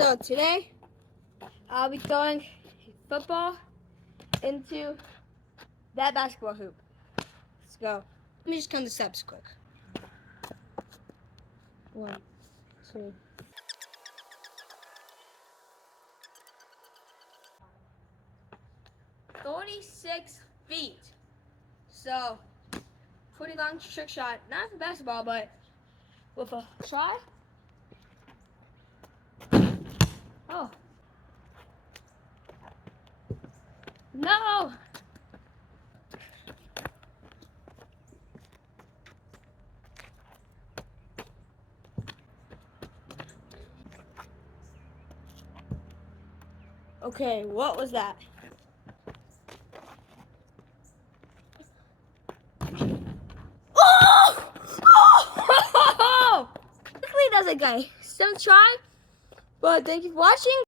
So today, I'll be throwing a football into that basketball hoop. Let's go. Let me just count the steps quick. 1, 2. 46 feet. So, pretty long trick shot. Not for basketball, but with a try. Oh. No! Okay, what was that? Oh! Oh! Quickly does it, guy. Some try, but thank you for watching.